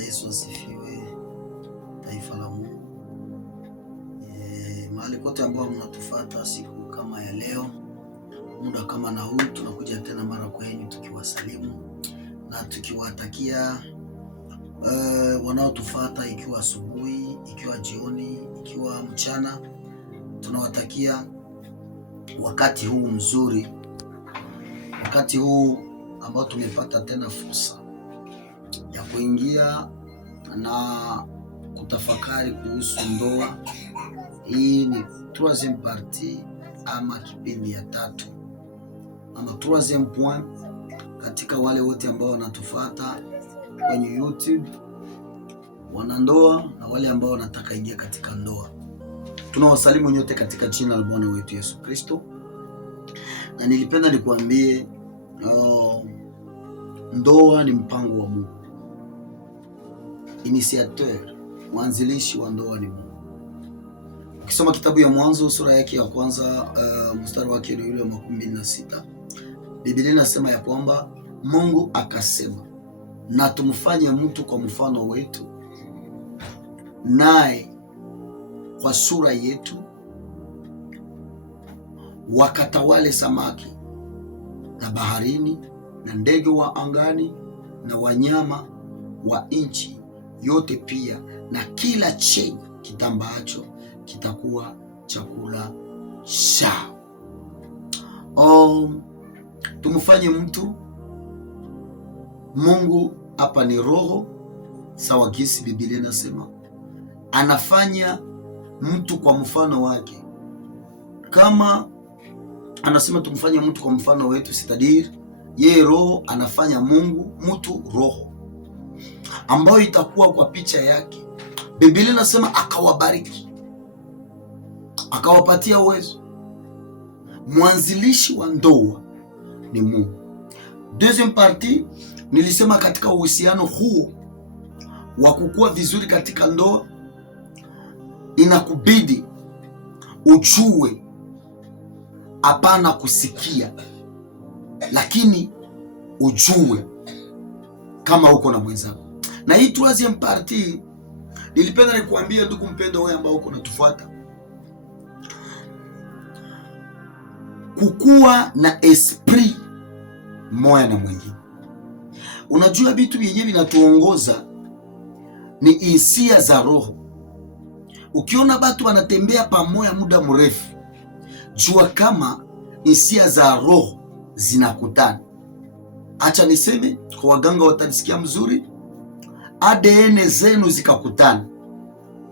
Bwana Yesu asifiwe, taifa la Mungu. Mahali kote ambao mnatufuata siku kama ya leo, muda kama na huu, tunakuja tena mara kwenu tukiwasalimu na tukiwatakia wanaotufuata, ikiwa asubuhi, ikiwa jioni, ikiwa mchana, tunawatakia wakati huu mzuri, wakati huu ambao tumepata tena fursa ya kuingia na kutafakari kuhusu ndoa. Hii ni troisième partie ama kipindi ya tatu ama troisième point katika wale wote ambao wanatufuata kwenye YouTube, wanandoa na wale ambao wanataka ingia katika ndoa. Tunawasalimu nyote katika jina la Bwana wetu Yesu Kristo, na nilipenda nikuambie ndoa ni mpango wa Mungu. Initiateur, mwanzilishi wa ndoa ni Mungu. Ukisoma kitabu ya Mwanzo sura yake ya kwanza mstari wake ni ule wa 26, Biblia inasema ya kwamba Mungu akasema, na tumfanye mtu kwa mfano wetu, naye kwa sura yetu, wakatawale samaki na baharini na ndege wa angani na wanyama wa nchi yote, pia na kila chenye kitambaacho kitakuwa chakula chao. Tumfanye mtu. Mungu hapa ni roho, sawa gisi Biblia inasema anafanya mtu kwa mfano wake. Kama anasema tumfanye mtu kwa mfano wetu, sitadir yeye roho anafanya Mungu mtu roho ambayo itakuwa kwa picha yake. Biblia inasema akawabariki, akawapatia uwezo. Mwanzilishi wa ndoa ni Mungu. Deuxième partie, nilisema katika uhusiano huo wa kukua vizuri katika ndoa, inakubidi ujue, hapana kusikia, lakini ujue kama uko na mwenzako. Na hii troisième partie nilipenda nikuambia, ndugu mpendwa, wewe ambao uko natufuata, kukua na esprit moya na mwingine. Unajua vitu vyenyewe vinatuongoza ni hisia za roho. Ukiona watu wanatembea pamoja muda mrefu, jua kama hisia za roho zinakutana. Acha niseme kwa waganga watanisikia mzuri, ADN zenu zikakutana,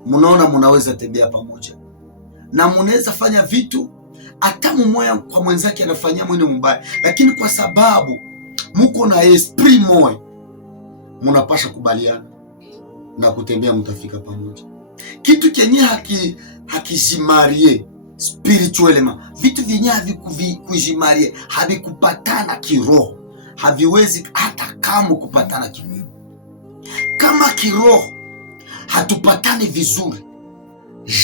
munaona munaweza tembea pamoja na munaweza fanya vitu hata mmoja kwa mwenzake anafanyia mwene mbaya, lakini kwa sababu muko na esprit moja, munapasha kubaliana na kutembea, mtafika pamoja. Kitu kenye hakijimarie spirituellement, vitu vyenye havikujimarie, havikupatana kiroho, haviwezi hata kama kupatana kimwili. Kama kiroho hatupatani vizuri,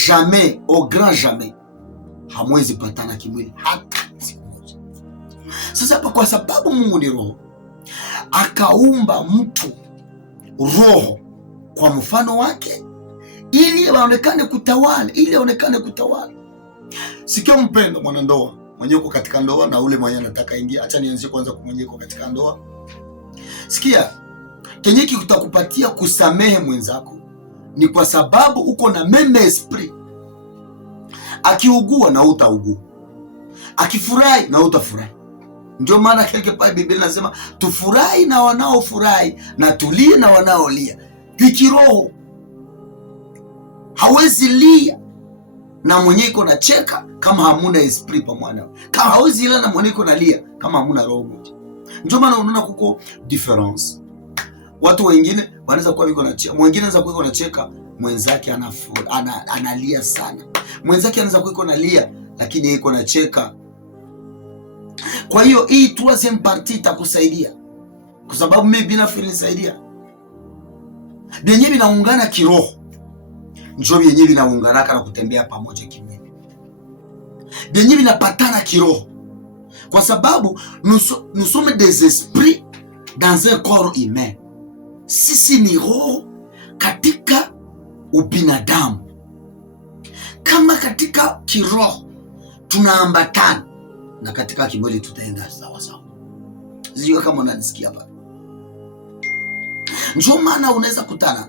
jamais, au grand jamais, hamwezi patana kimwili hata siku moja. Sasa hapa, kwa sababu Mungu ni roho, akaumba mtu roho kwa mfano wake, ili aonekane kutawala, Sikia mpendo mwanandoa, mwenye uko katika ndoa na ule mwenye anataka ingia. Acha nianzie kwanza kwa mwenye uko katika ndoa. Sikia, kenye kitakupatia kusamehe mwenzako ni kwa sababu uko na meme esprit. Akiugua na utaugua, akifurahi na utafurahi. Ndio maana quelque part Biblia inasema tufurahi na wanaofurahi na tulie na wanaolia. Kiroho hawezi lia na mwenye iko na cheka kama hamuna esprit pamoja. Kama hawezi lia na mwenye iko na lia kama hamuna roho moja. Ndio maana unaona kuko difference. Watu wengine wanaweza kuwa wiko na cheka, mwingine anaweza kuwa na cheka, mwenzake analia sana. Mwenzake anaweza kuwa iko na lia lakini iko na cheka. Kwa hiyo hii troisième partie itakusaidia, kwa sababu mimi binafsi nilisaidia. Vyenyewe vinaungana kiroho, njoo vyenyewe vinaungana na kutembea pamoja kimwili. Vyenyewe vinapatana kiroho, kwa sababu nous sommes des esprits dans un corps humain. Sisi ni roho ubinadamu. Kama katika kiroho tunaambatana na katika kimwili tutaenda sawa sawa. Sijui kama unanisikia hapa. Ndio maana unaweza kutana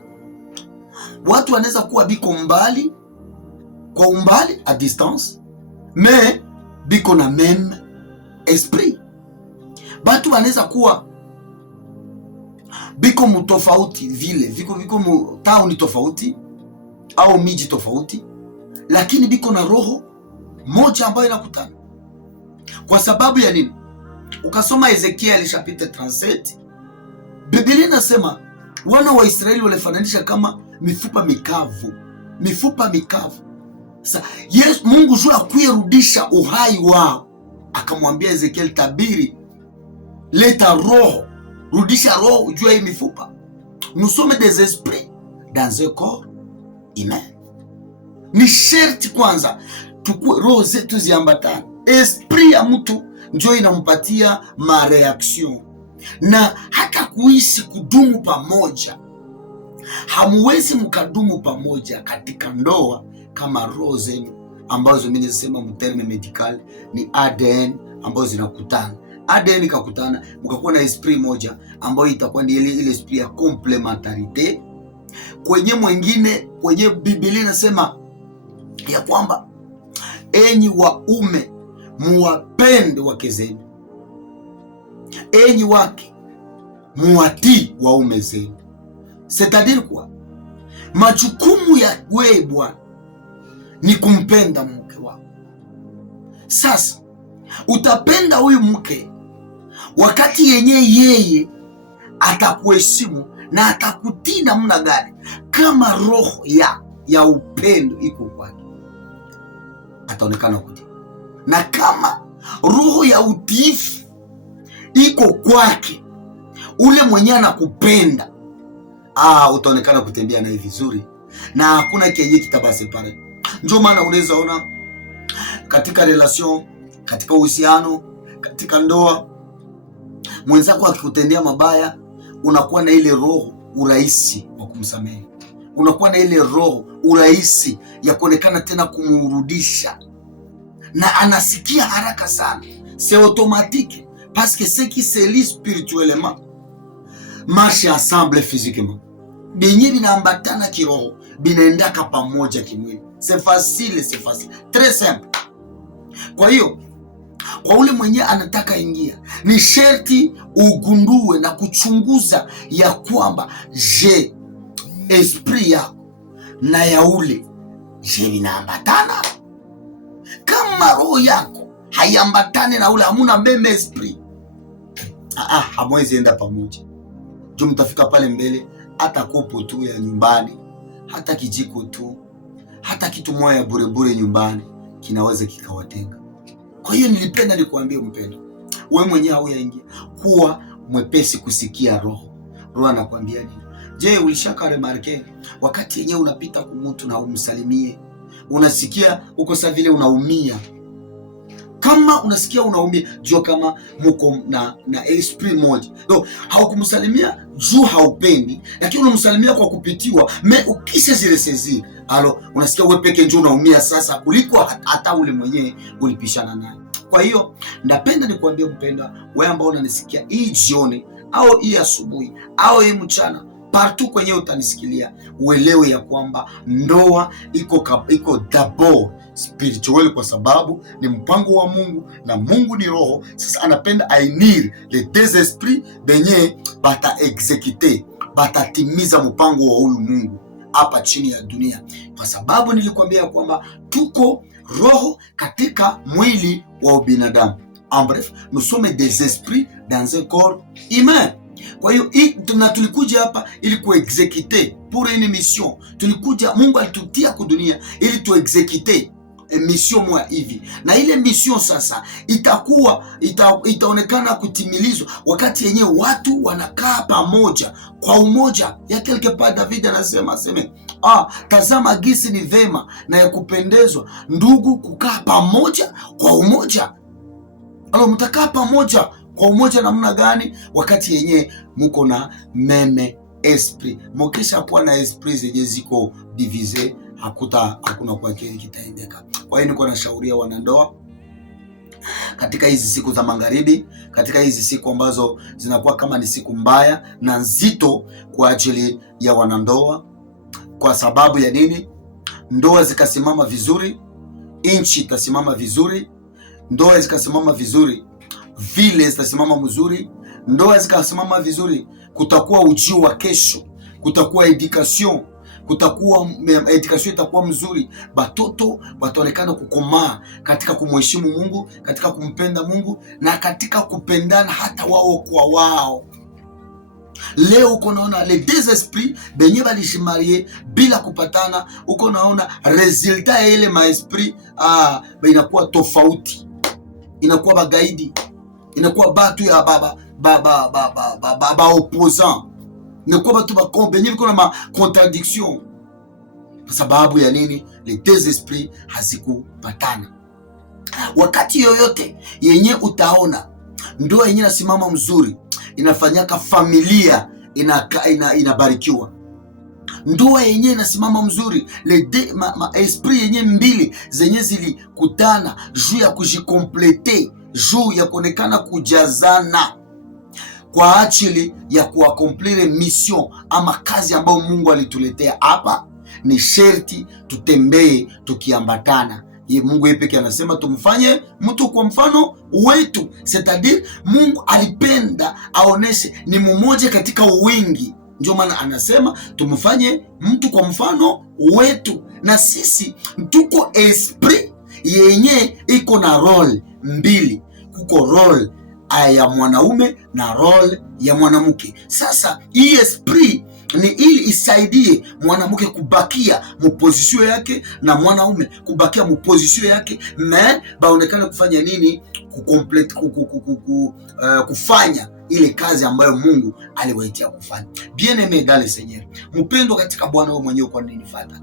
watu wanaweza kuwa biko mbali, kwa umbali a distance, mais biko na meme esprit. Batu wanaweza kuwa biko mutofauti vile, biko mu town tofauti au miji tofauti, lakini biko na roho moja ambayo inakutana. Kwa sababu ya nini? Ukasoma Ezekiel chapitre 37, Biblia inasema wana wa Israeli walifananisha kama mifupa mikavu. Mifupa mikavu. Sasa Yesu, Mungu juu akuyerudisha uhai wao, akamwambia Ezekiel, tabiri, leta roho, rudisha roho juu ya hii mifupa. Nous sommes des esprits dans un corps humain. Ni sherti kwanza tukue roho zetu ziambatane. Esprit ya mtu ndio inampatia mareaction, na hata kuishi kudumu pamoja. Hamuwezi mkadumu pamoja katika ndoa kama roho zenu ambazo mimi nasema mterme medical ni ADN ambazo zinakutana. ADN ikakutana mkakuwa na esprit moja ambayo itakuwa ni ile esprit ya complementarite. Kwenye mwingine, kwenye Biblia inasema ya kwamba enyi waume muwapende wake zenu, enyi wake muwatii waume zenu. C'est-à-dire quoi? Majukumu ya wewe bwana ni kumpenda mke wako. Sasa utapenda huyu mke wakati yeye atakuheshimu na atakutii namna gani? Kama roho ya upendo iko kwake, ataonekana kutii. Na kama roho ya utiifu iko kwake, ule mwenyewe anakupenda, utaonekana kutembea naye vizuri na hakuna kenye kitabasepare. Ndio maana unaweza ona katika relation, katika uhusiano, katika ndoa, mwenzako akikutendea mabaya, unakuwa na ile roho urahisi wa kumsamehe, unakuwa na ile roho urahisi ya kuonekana tena kumurudisha, na anasikia haraka sana. C'est automatique parce que ce qui se lie spirituellement marche ensemble physiquement. Benye binaambatana kiroho, binaendaka pamoja kimwili. C'est facile, très simple. Kwa hiyo kwa ule mwenye anataka ingia, ni sherti ugundue na kuchunguza ya kwamba je, esprit yako na ya ule je binaambatana. Kama roho yako haiambatane na ule, hamuna meme esprit, hamwezi enda pamoja. Juu mtafika pale mbele, hata kopo tu ya nyumbani, hata kijiko tu, hata kitu moja ya burebure nyumbani kinaweza kikawatenga. Kwa hiyo nilipenda nikuambie mpendo, wewe mwenyewe hauyaingia, kuwa mwepesi kusikia roho. Roho anakuambia nini? Je, ulishaka remarke wakati yenyewe unapita kumutu na umsalimie, unasikia uko sa vile unaumia? Kama unasikia unaumia, jua kama muko na esprit moja. Do haukumsalimia juu haupendi, lakini unamsalimia kwa kupitiwa. Ukisha zile sezi, unasikia wewe peke njoo unaumia sasa kuliko hata ule mwenyewe ulipishana naye. Kwa hiyo napenda nikuambie mpenda, wewe ambao unanisikia hii jioni au hii asubuhi au hii mchana, partout kwenye utanisikilia, uelewe ya kwamba ndoa iko d'abord spiritual, kwa sababu ni mpango wa Mungu na Mungu ni roho. Sasa anapenda ainir les deux esprits benye bata execute, batatimiza mpango wa huyu Mungu hapa chini ya dunia, kwa sababu nilikwambia kwamba tuko roho katika mwili wa binadamu. En bref, nous sommes des esprits dans un corps humain. Kwa hiyo tulikuja hapa ili kuexecute pour une mission. Tulikuja, Mungu alitutia kwa dunia ili tuexecute mission moja hivi, na ile mission sasa itaonekana kutimilizwa wakati yenyewe watu wanakaa pamoja kwa umoja. Ya quelque part David anasema tazama gisi ni vema na ya kupendezwa ndugu kukaa pamoja kwa umoja. Mtakaa pamoja kwa umoja namna gani? Wakati yenyewe muko na meme esprit. Mokisha kuwa na esprit zenye ziko divise, hakuna kwa kile kitaendeka. Kwa hiyo niko nashauria wanandoa katika hizi siku za magharibi, katika hizi siku ambazo zinakuwa kama ni siku mbaya na nzito kwa ajili ya wanandoa. Kwa sababu ya nini? Ndoa zikasimama vizuri, nchi itasimama vizuri. Ndoa zikasimama vizuri, vile zitasimama mzuri. Ndoa zikasimama vizuri, kutakuwa ujio wa kesho, kutakuwa education, itakuwa mzuri. Batoto wataonekana kukomaa katika kumheshimu Mungu, katika kumpenda Mungu na katika kupendana hata wao kwa wao. Leo uko naona les deux esprits benye balishimarie bila kupatana, uko naona resulta ya ile maesprit inakuwa tofauti, inakuwa bagaidi, inakuwa batu ya baba opposant, inakuwa batu benye biko na ma contradiction. Kwa sababu ya nini? Les deux esprits hazikupatana. Wakati yoyote yenye utaona ndoa yenye nasimama mzuri, inafanyaka familia inabarikiwa. Ndoa yenye inasimama mzuri, esprit yenye mbili zenye zilikutana juu ya kujikomplete, juu ya kuonekana kujazana kwa ajili ya kuakomplire mission ama kazi ambayo Mungu alituletea hapa, ni sherti tutembee tukiambatana. Mungu yeye pekee anasema tumfanye mtu kwa mfano wetu, c'est-à-dire Mungu alipenda aoneshe ni mmoja katika wingi, ndio maana anasema tumfanye mtu kwa mfano wetu. Na sisi tuko esprit yenye iko na role mbili, kuko role ya mwanaume na role ya mwanamke. Sasa hii esprit ni ili isaidie mwanamke kubakia mupozisio yake na mwanaume kubakia mupozisio yake, na baonekana kufanya nini? Kufanya ile kazi ambayo Mungu aliwaitia kufanya. Bien aimé dans le Seigneur, mpendo katika Bwana, wewe mwenyewe kwa nini fata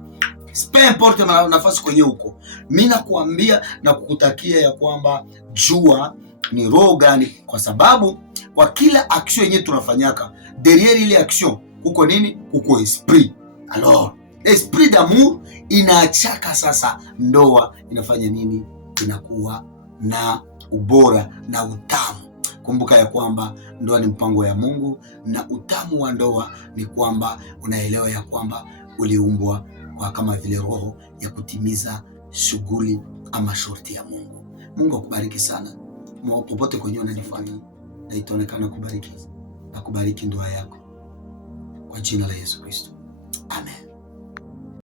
peu importe nafasi kwenye huko, mimi nakuambia na kukutakia ya kwamba jua ni roho gani, kwa sababu kwa kila action yenyewe tunafanyaka derrière ile action kuko nini? Kuko esprit. Alors esprit d'amour inaachaka sasa ndoa inafanya nini? Inakuwa na ubora na utamu. Kumbuka ya kwamba ndoa ni mpango ya Mungu, na utamu wa ndoa ni kwamba unaelewa ya kwamba uliumbwa kwa kama vile roho ya kutimiza shughuli ama shorti ya Mungu. Mungu akubariki sana popote kwenye unanifanya, na itaonekana kubariki na kubariki ndoa yako kwa jina la Yesu Kristo.